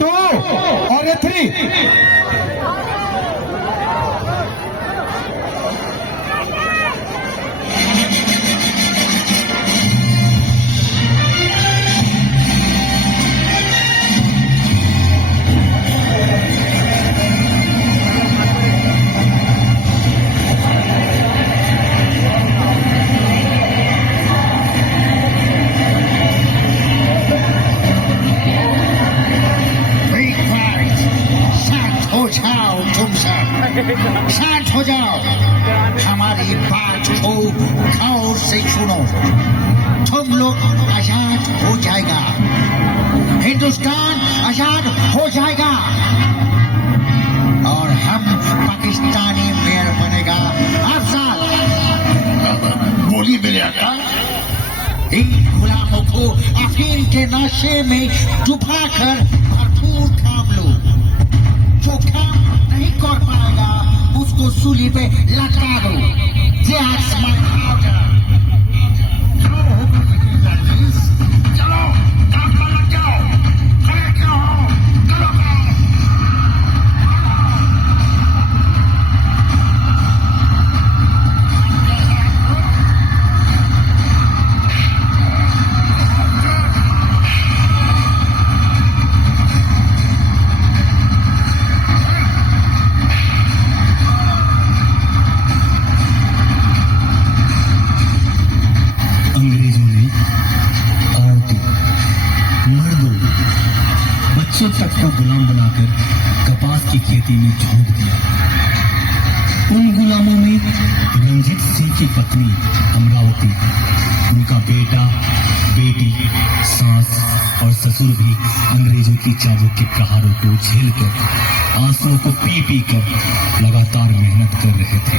To और ये three. शांत हो जाओ, हमारी बात को गौर से सुनो। तुम लोग आजाद हो जाएगा, हिंदुस्तान आजाद हो जाएगा और हम पाकिस्तानी मेयर बनेगा आजाद। बोली मेरे आका। इन गुलामों को अफीम के नशे में डुबाकर भरपूर काम लो। जो काम नहीं कर पाएगा उसको सूली पे लटका दो। चलो काम पर लग जाओ। खड़े क्यों हो? चलो बच्चों तक को गुलाम बनाकर कपास की खेती में झोंक दिया। उन गुलामों में रंजीत सिंह की पत्नी अमरावती, उनका बेटा, बेटी, सास और ससुर भी अंग्रेजों की चाबुक के प्रहारों को झेलकर आंसुओं को पी पी कर लगातार मेहनत कर रहे थे।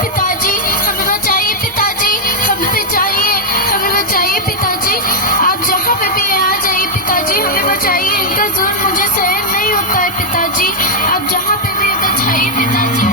पिताजी हमें बचाइए, पिताजी हमें बचाइए, हमें बचाइए पिताजी। आप जहाँ पे भी आ जाइए पिताजी, हमें बचाइए। इनका जुल्म मुझे सहन नहीं होता है पिताजी। आप जहाँ पे भी बचाइए पिताजी।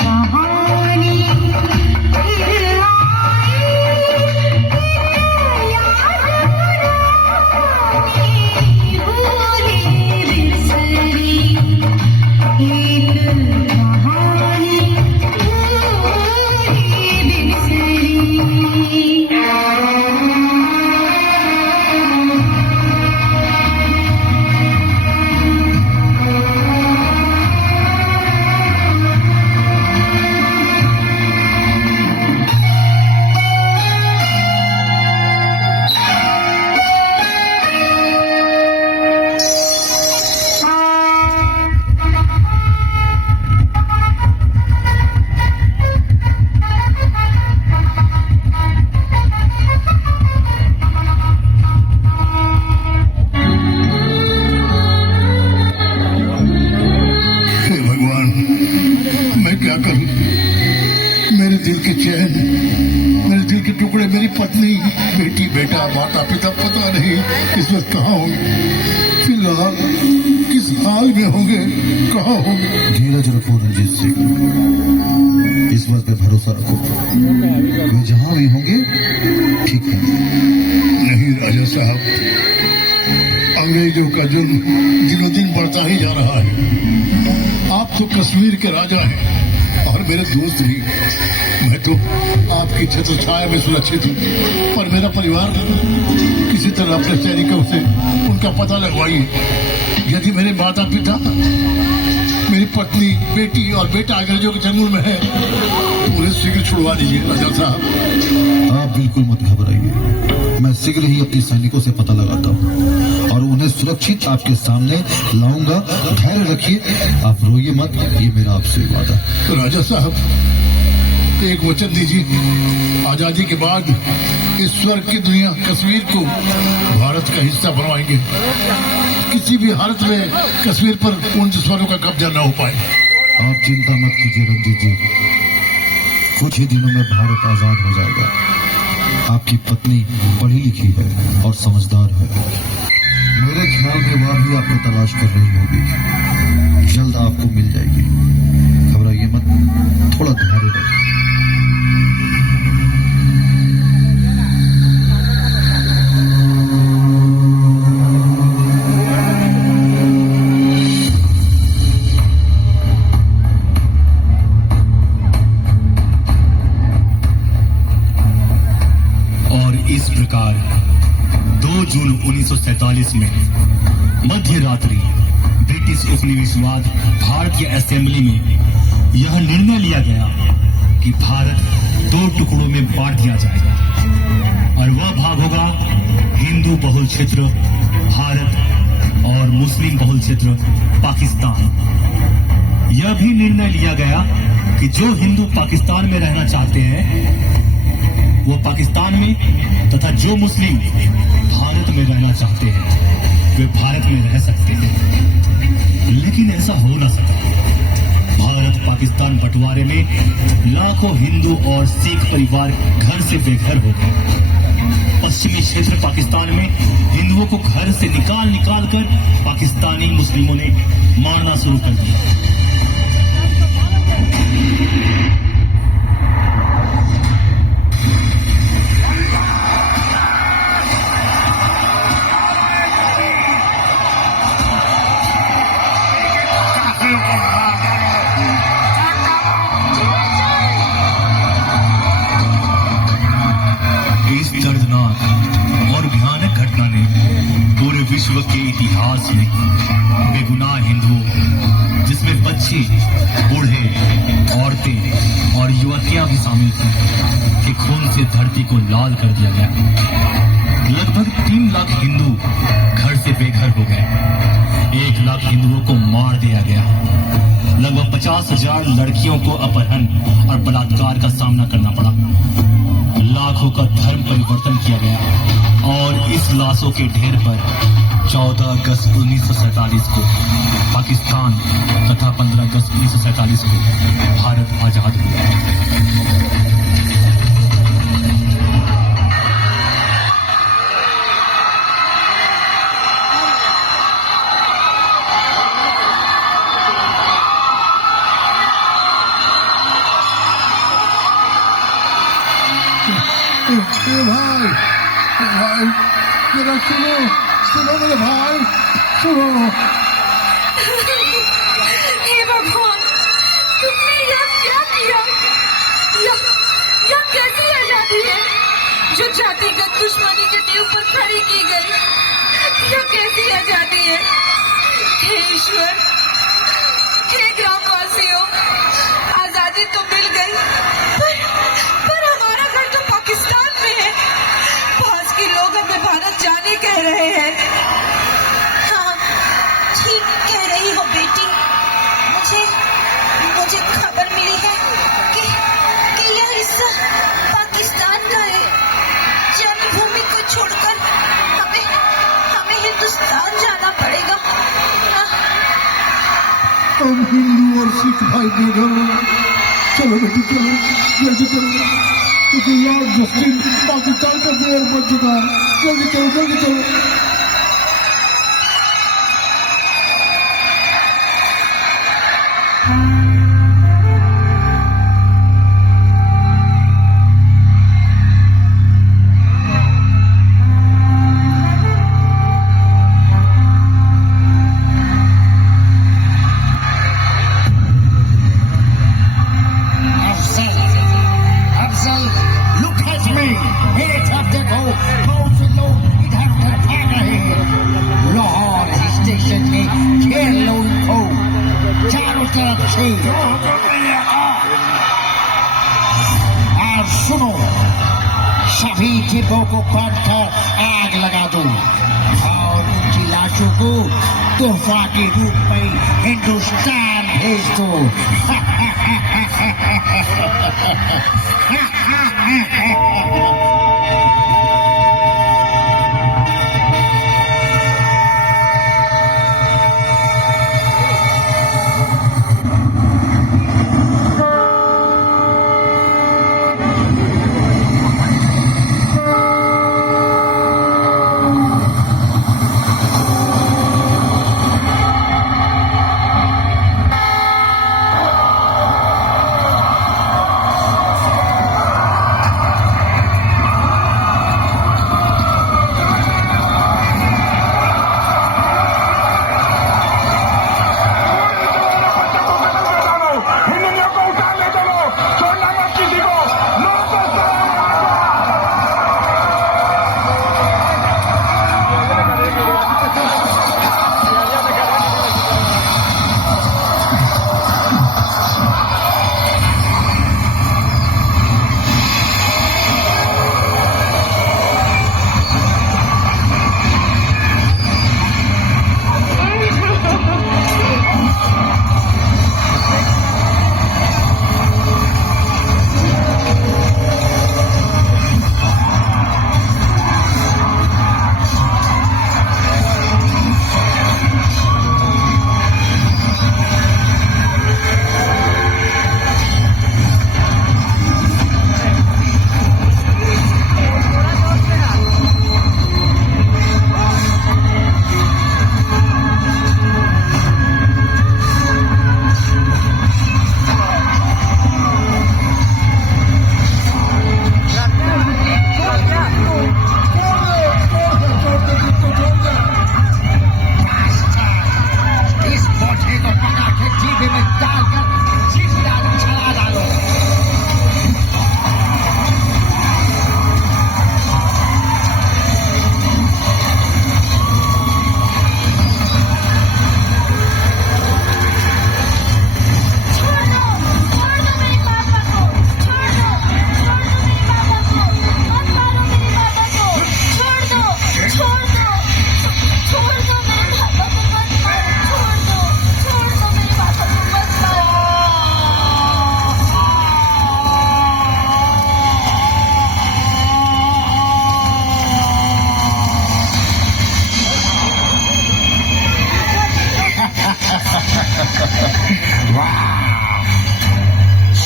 कहानी दिल की चैन, मेरे दिल के टुकड़े, मेरी पत्नी, बेटी, बेटा, माता पिता पता नहीं इस वक्त कहाँ होंगे, फिलहाल किस हाल में होंगे, कहाँ होंगे। धीरज रखो रंजीत सिंह, इस बात पे भरोसा रखो, वे जहां भी होंगे ठीक है। नहीं राजा साहब, अंग्रेजों का जुल्म दिनों दिन बढ़ता ही जा रहा है। आप तो कश्मीर के राजा हैं और मेरे दोस्त भी। मैं तो आपकी छत्र छाया में सुरक्षित हूँ, पर मेरा परिवार किसी तरह अपने सैनिकों से उनका पता लगवाइए। यदि मेरे माता पिता, मेरी पत्नी, बेटी और बेटा अंग्रेजों के चंगुल में है तो उन्हें शीघ्र छुड़वा दीजिए राजा साहब। आप बिल्कुल मत घबराइए, मैं शीघ्र ही अपने सैनिकों से पता लगाता हूँ और उन्हें सुरक्षित आपके सामने लाऊंगा। धैर्य रखिए, आप रोइए मत, ये मेरा आपसे वादा है। राजा साहब, एक वचन दीजिए, आजादी के बाद इस स्वर्ग की दुनिया कश्मीर को भारत का हिस्सा बनवाएंगे। किसी भी हालत में कश्मीर पर उन दुश्मनों का कब्जा न हो पाए। आप चिंता मत कीजिए रंजीत जी, कुछ ही दिनों में भारत आजाद हो जाएगा। आपकी पत्नी पढ़ी लिखी है और समझदार है, मेरे ख्याल में वह भी आपको तलाश कर रही होगी, जल्द आपको मिल जाएगी। घबराइए मत, थोड़ा धैर्य रखिए। इस प्रकार 2 जून 1947 में मध्य रात्रि ब्रिटिश उपनिवेशवाद भारतीय असेंबली में यह निर्णय लिया गया कि भारत 2 टुकड़ों में बांट दिया जाएगा और वह भाग होगा हिंदू बहुल क्षेत्र भारत और मुस्लिम बहुल क्षेत्र पाकिस्तान। यह भी निर्णय लिया गया कि जो हिंदू पाकिस्तान में रहना चाहते हैं वो पाकिस्तान में, तथा जो मुस्लिम भारत में रहना चाहते हैं वे भारत में रह सकते हैं। लेकिन ऐसा हो न सका। भारत पाकिस्तान बंटवारे में लाखों हिंदू और सिख परिवार घर से बेघर हो गए। पश्चिमी क्षेत्र पाकिस्तान में हिंदुओं को घर से निकाल कर पाकिस्तानी मुस्लिमों ने मारना शुरू कर दिया। इस दर्दनाक और भयानक घटना ने पूरे विश्व के इतिहास में बेगुनाह हिंदुओं, जिसमें बच्चे, बूढ़े, औरतें और युवतियां भी शामिल थी, के खून से धरती को लाल कर दिया गया। लगभग 3 लाख हिंदू घर से बेघर हो गए। 1 लाख हिंदुओं को मार दिया गया। लगभग 50,000 लड़कियों को अपहरण और बलात्कार का सामना करना पड़ा। लाखों का धर्म परिवर्तन किया गया और इस लाशों के ढेर पर 14 अगस्त 1947 को पाकिस्तान तथा 15 अगस्त 1947 को भारत आजाद हुआ। भाई जरा सुनो मेरे भाई, सुनो। हे भगवान, तुमने यह क्या किया? यह कैसी आजादी है जो जातिगत दुश्मनी के देव पर खड़ी की गई? यह कैसी आजादी है? हे ईश्वर, हे ग्रामवासियों, आजादी तो मिल गई, पर हमारा घर तो पाकिस्तान में है। पास के लोग हमें भारत जाने कह रहे हैं। हाँ, ठीक कह रही हो बेटी। मुझे खबर मिली है कि यह हिस्सा पाकिस्तान का है। जन्मभूमि को छोड़कर हमें हिंदुस्तान जाना पड़ेगा। हम हिंदू और सिख भाई बेघर हो। चलो बेटी चलो, जल्दी करो, क्योंकि यार जस्टिन पाकिस्तान का प्लेयर बन चुका है। जल्दी करो, जल्दी करो। अफजल, look at me, मेरे तरफ देखो, बहुत से लोग इधर उधर भाग रहे हैं। लाहौर स्टेशन में घेर लो इनको, चारों तरफ से। और सुनो, सभी जीपों को काट कर आग लगा दो और उनकी लाशों को तोहफा के रूप में हिंदुस्तान भेज दो।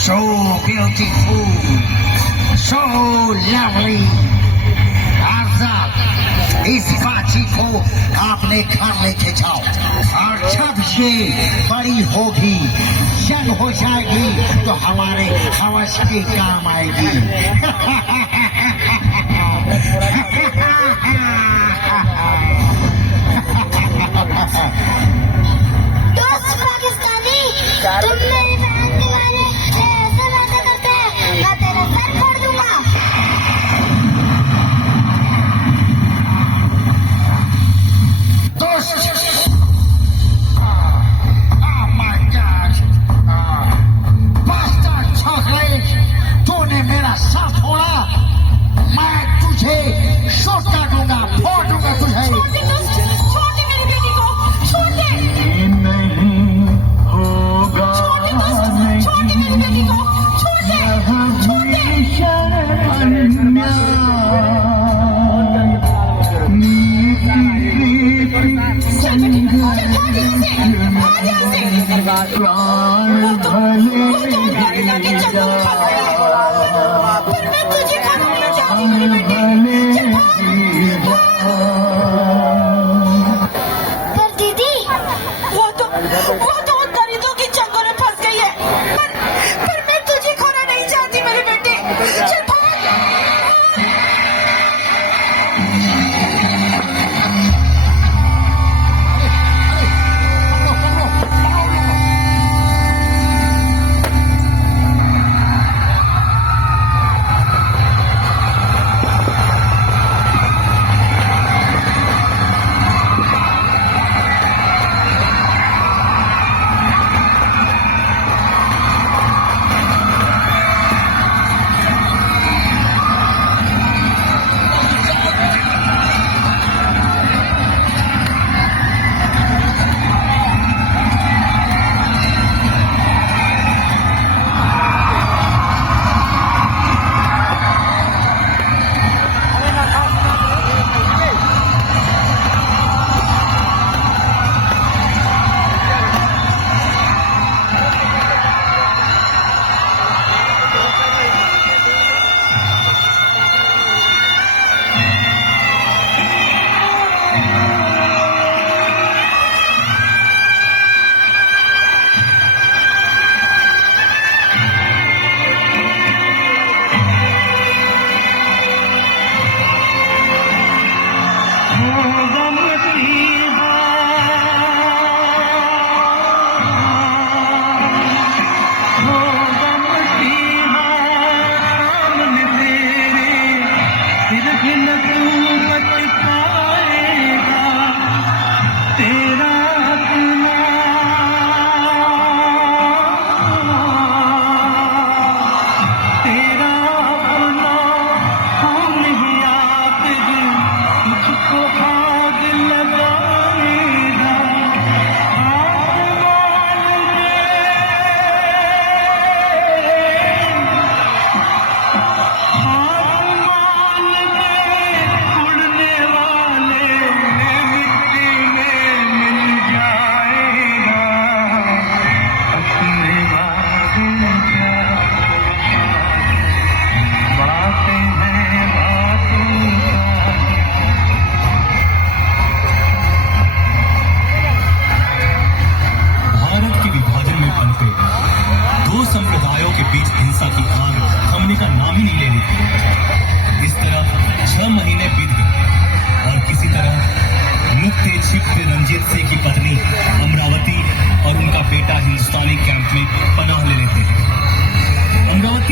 So beautiful, so lovely. आजाद, इस बातचीत को आपने घर लेके जाओ और जब ये बड़ी होगी, जंग हो जाएगी तो हमारे हवस के काम आएगी। दोस्त पाकिस्तानी, तुम मेरी बहन दीवाने ऐसे बातें करते हैं, मैं तेरा सर फोड़ दूंगा। दोस्त, oh my God, bastard chocolate, तूने मेरा सर फोड़ा, मैं तुझे शॉट काटूंगा, फोड़ दूंगा तुझे। छोड़ दे मेरी बेटी को, छोड़ दे। छोड़ दे दोस्त, छोड़ दे मेरी बेटी को, छोड़ दे, छोड़ दे। चल बेटी, चल भाग यहाँ से, भाग यहाँ से। वो तो गाड़ी लगे, चल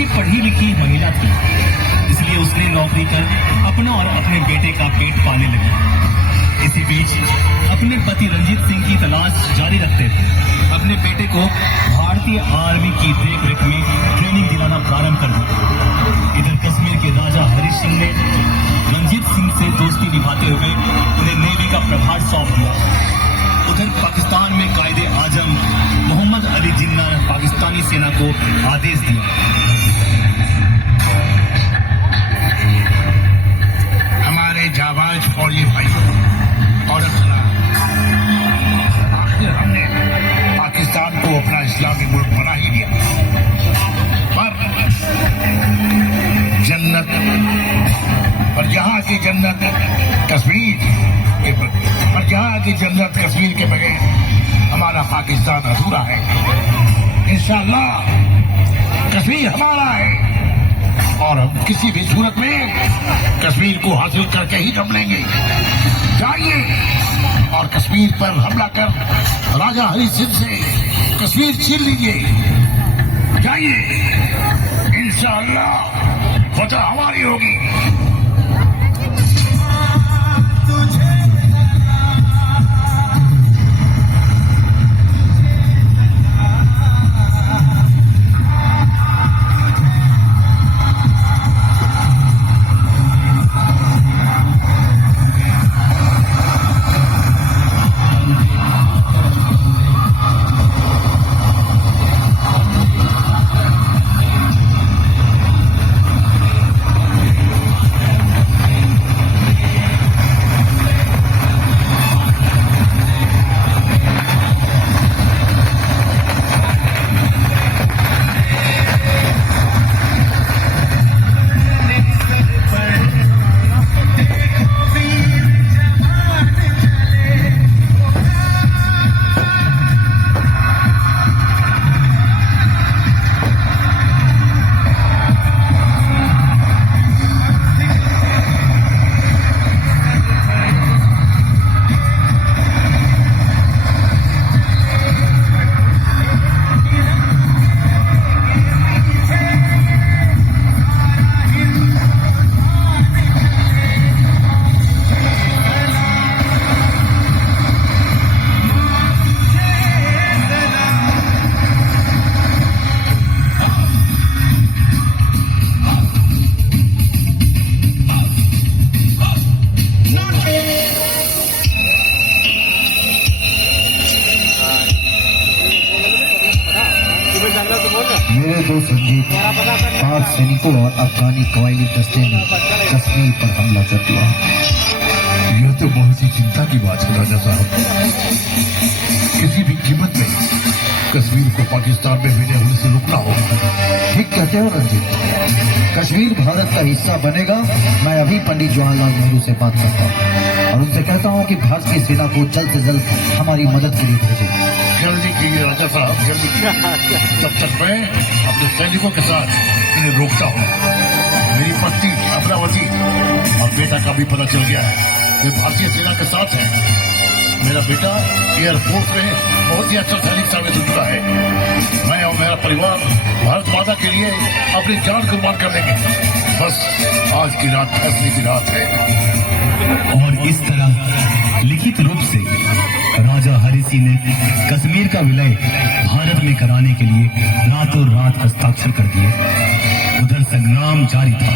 अच्छी पढ़ी लिखी महिला थी, इसलिए उसने नौकरी कर अपना और अपने बेटे का पेट पालने लगी। इसी बीच अपने पति रंजीत सिंह की तलाश जारी रखते थे अपने बेटे को भारतीय आर्मी की देख रेख में ट्रेनिंग दिलाना प्रारंभ कर दिया। इधर कश्मीर के राजा हरि सिंह ने रंजीत सिंह से दोस्ती निभाते हुए उन्हें नेवी का प्रभार सौंप दिया। उधर पाकिस्तान में कायदे आजम मोहम्मद अली जिन्ना ने पाकिस्तानी सेना को आदेश दिया, हमारे जाबाज फौजी भाइयों और आखिर हमने पाकिस्तान को अपना इस्लामी मुल्क बना ही दिया, पर जन्नत पर जहां की जन्नत कश्मीर पर जहां की जन्नत कश्मीर के बगैर हमारा पाकिस्तान अधूरा है। इंशाअल्लाह कश्मीर हमारा है और हम किसी भी सूरत में कश्मीर को हासिल करके ही दम लेंगे। जाइए और कश्मीर पर हमला कर राजा हरि सिंह से कश्मीर छीन लीजिए। जाइए, इंशाअल्लाह फतह हमारी होगी। मेरे दो संजीव पाक सैनिकों और अफगानी कवायदी दस्ते ने कश्मीर पर हमला कर दिया। यह तो बहुत ही चिंता की बात है राजा साहब। किसी भी कीमत में कश्मीर को पाकिस्तान में विलय होने से रोकना होगा। ठीक कहते हो रंजीत, कश्मीर भारत का हिस्सा बनेगा। मैं अभी पंडित जवाहरलाल नेहरू से बात करता हूँ और उनसे कहता हूँ कि भारत की सेना को जल्द से जल्द हमारी मदद के लिए भेजें। जल्दी कीजिए राजा साहब, जल्दी कीजिए। तब तक मैं अपने सैनिकों के साथ इन्हें रोकता हूँ। मेरी पत्नी अमरावती और बेटा का भी पता चल गया है, वे भारतीय सेना के साथ हैं। मेरा बेटा एयरफोर्स में बहुत ही अच्छा सैनिक साबित हो चुका है। मैं और मेरा परिवार भारत माता के लिए अपनी जान कुर्बान कर देंगे। बस आज की रात फैसले की रात है। और इस तरह लिखित रूप से राजा हरि सिंह ने कश्मीर का विलय भारत में कराने के लिए रातों रात हस्ताक्षर कर दिए। उधर संग्राम जारी था।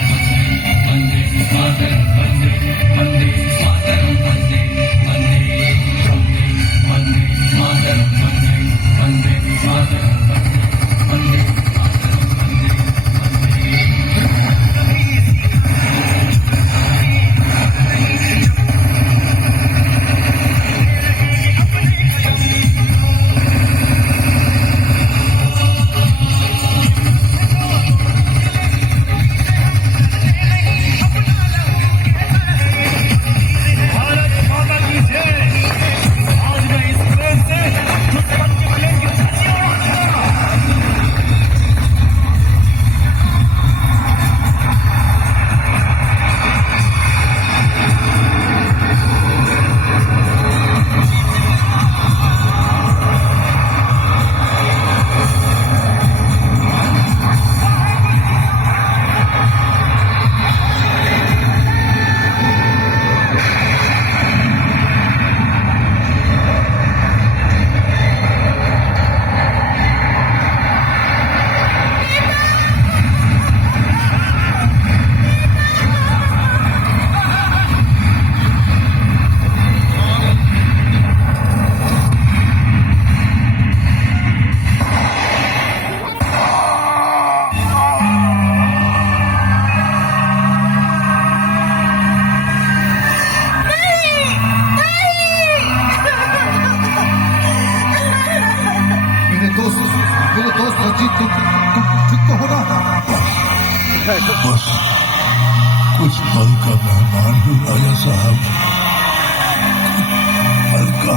बस कुछ पल का मेहमान हूँ राजा साहब, पल का।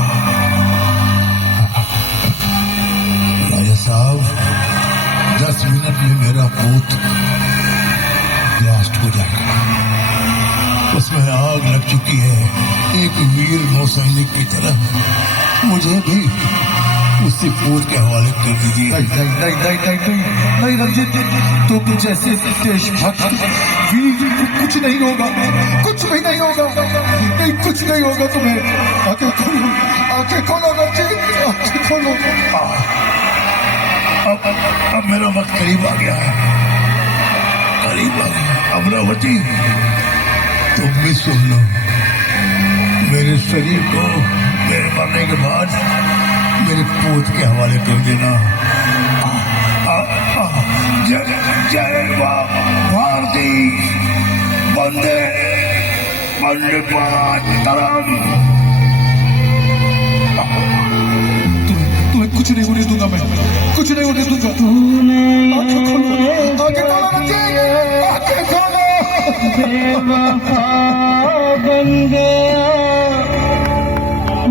राजा साहब 10 मिनट में मेरा पोत ब्लास्ट हो जाएगा। उसमें आग लग चुकी है, एक वीर नौसैनिक की तरह मुझे भी उसी पोत के हवाले कर दीजिए। नहीं रंजीत, तो कुछ ऐसे देशभक्त वीर कुछ नहीं होगा, कुछ भी नहीं होगा, नहीं कुछ नहीं होगा तुम्हें। आंखें खोलो, आंखें खोलो रंजीत, आंखें खोलो। अब मेरा वक्त करीब आ गया है, करीब आ गया। अमरावती तुम भी सुन लो, मेरे शरीर को मेरे मरने के बाद मेरे पोत के हवाले कर देना। जय भारती, वंदे वंदे मातरम। तुम्हें कुछ नहीं होने दूंगा, मैं कुछ नहीं होने दूंगा। आंखें खोलो, आंखें खोलो रंजीत, आंखें खोलो। बेवफा बन गया,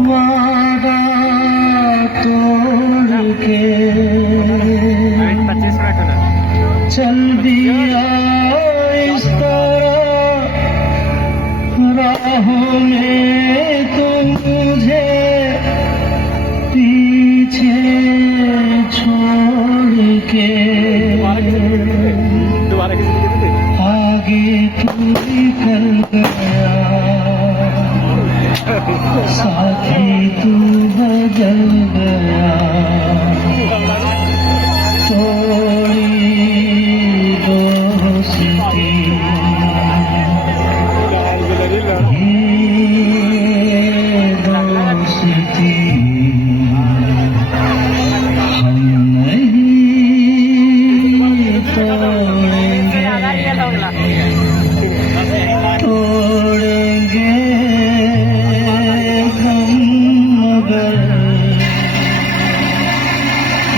वादा तोड़ के चल दिया इस तरह राहों में, तो मुझे पीछे छोड़ के आगे तू निकल गया, साथी तू बदल गया, तोड़ी दोस्ती ये दोस्ती हम नहीं तोड़ेंगे, तोड़ेंगे हम मगर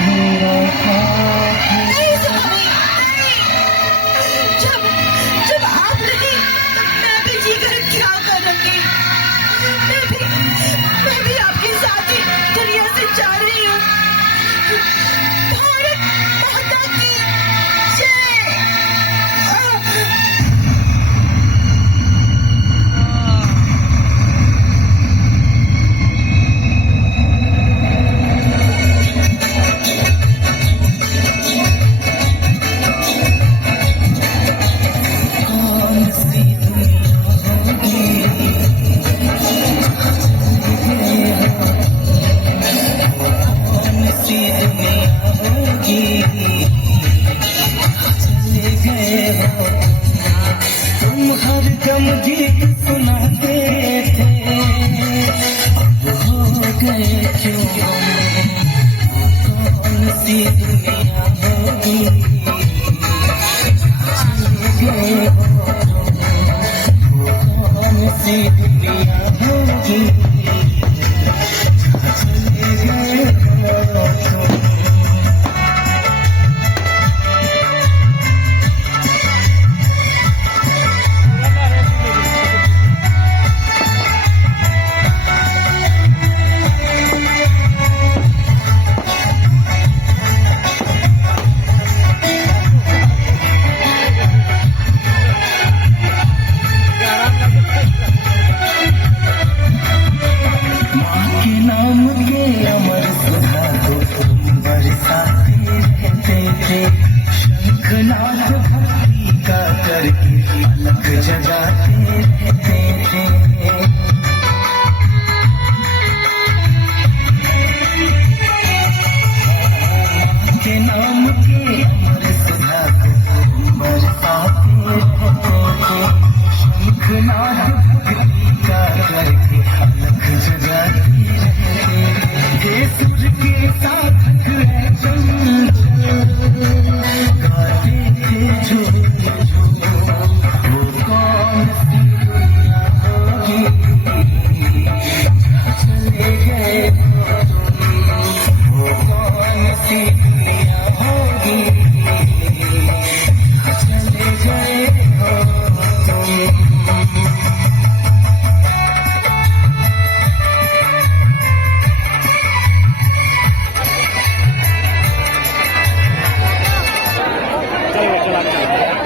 मेरा साथ। नहीं स्वामी, जब जब आप नहीं, मैं भी जीकर क्या करूंगी। मैं भी आपके साथ ही दुनिया से जा रही हूँ। भारत माता की जय। तुम हर गम गीत सुनाते थे, अब हो गए क्यों कौन सी दुनिया होगी, चले गए कौन सी दुनिया होगी, चले गए शंखनाद भक्ति का करके अलग जगाते रहते थे। के नाम के अमर सुधा को बरसाते रहते थे। शंखनाद भक्ति का करके अलग जगाते रहते थे। सुर के साथ गाते थे जो वो कौन सी हैं।